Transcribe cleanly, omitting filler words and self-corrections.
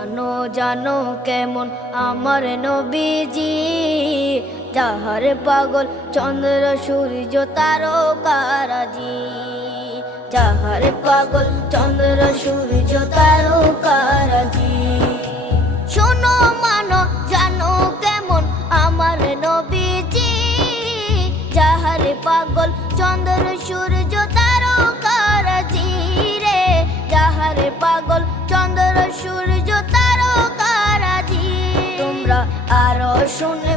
জানো জানো কেমন আমার নবীজি, যাহার পাগল চন্দ্র সূর্য তারকারাজি, যাহার পাগল চন্দ্র সূর্য তারকারাজি। শোনো মানো জানো কেমন আমার নবীজি, যাহার পাগল চন্দ্র সূর্য তারকারাজি রে, যাহার পাগল চন্দ্র সূর্য তারকারাজি। তোমরা আরো শুনে